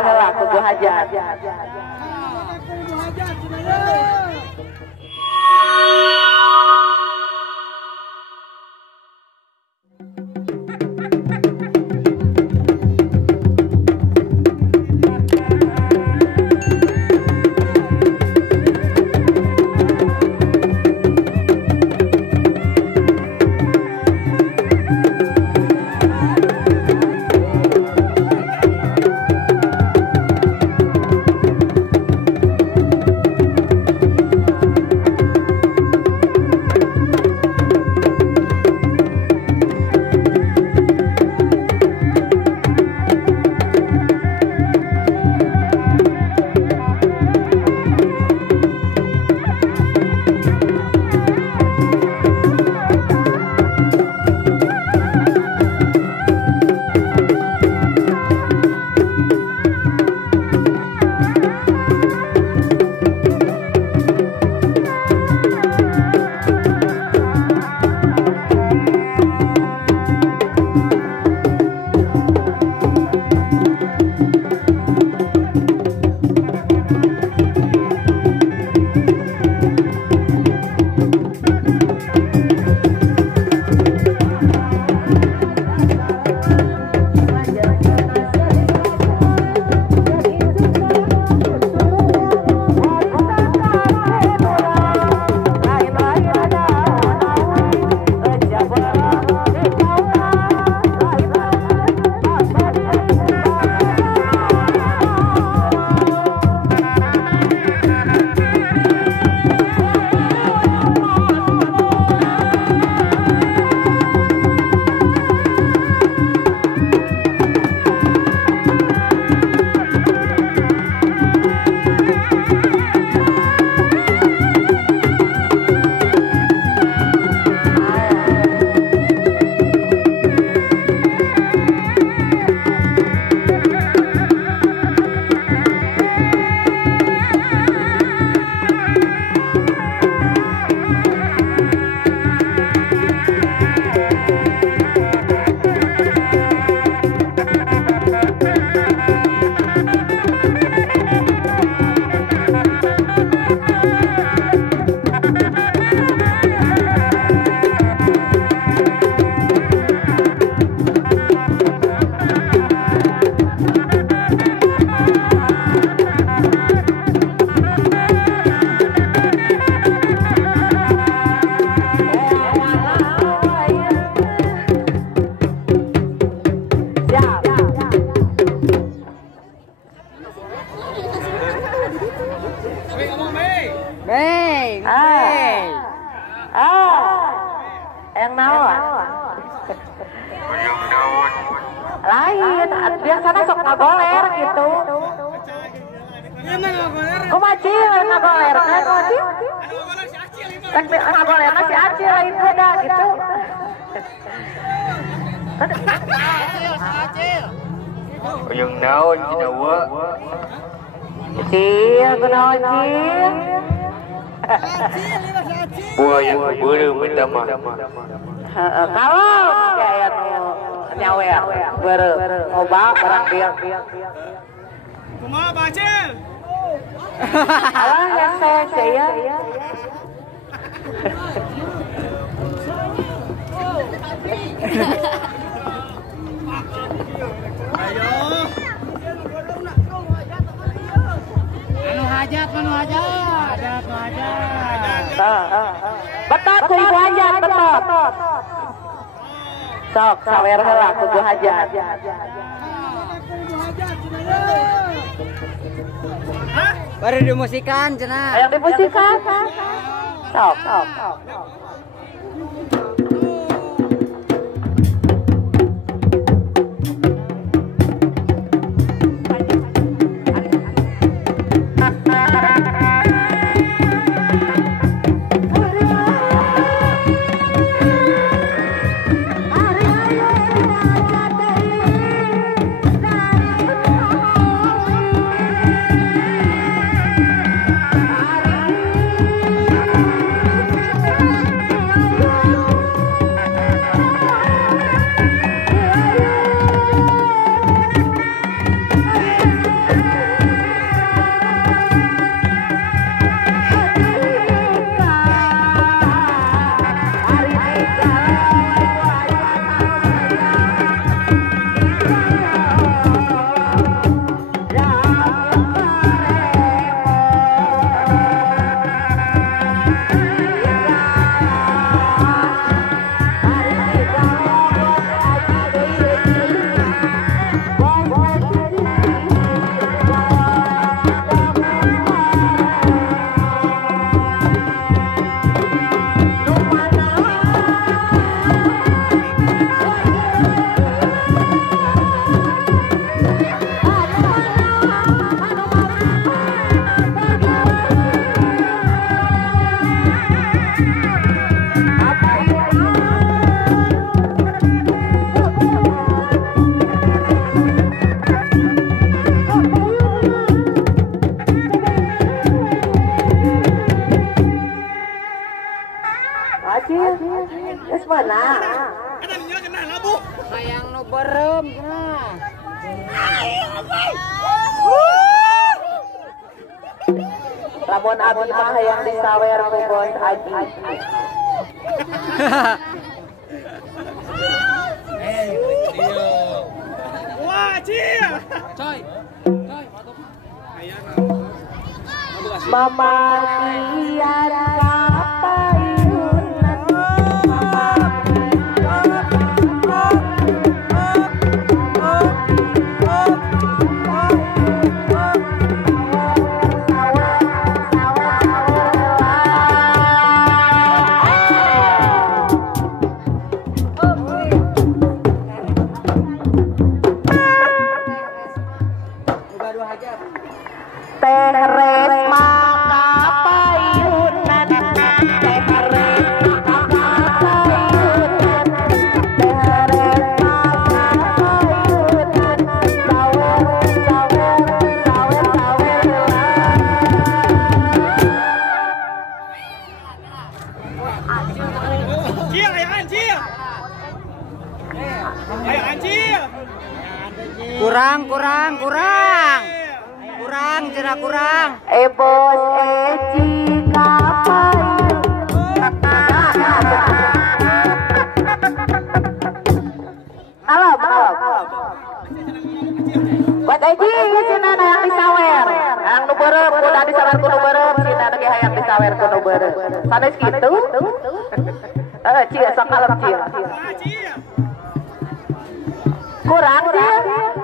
heula kudu hajat. Yang naon? Lain, biasanya sok ngagoler gitu. Kumacil ngagoler, kan kumacil? Kan ngagoler si Acil lain beda gitu. Yang naon cinawa? Cil, kunaon Cil? Buaya beureuh minta mah. Kalau kayak nyawer, beureuh, obat barang dia. Kumaha Bacil? Alah yang saya. Ayo. Anu hajat. Betot ku ibu hajat, betot. Sok, sawer heula kudu hajat. Baru dimusikan cenah. Yang dimusikan. Sok. Lamun abi mah yang disawer ku Bos Aji. Wah, Cia. Mama siar kapayunan Teh Resma kapayunan Teh Resma kapayunan Teh Resma kapayunan sawer Cia, ayaan Cia. Ayaan Cia. Kurang cenah kurang. Bos Eci kapayunan Halo Buat Eji, cina yang disawer. Yang nu beureum udah disawer ku nu beureum, cina lagi hayang disawer ku nu beureum. Sanes kitu? Cia sok kalem Cia. Wah, Cia. Kurang Cia.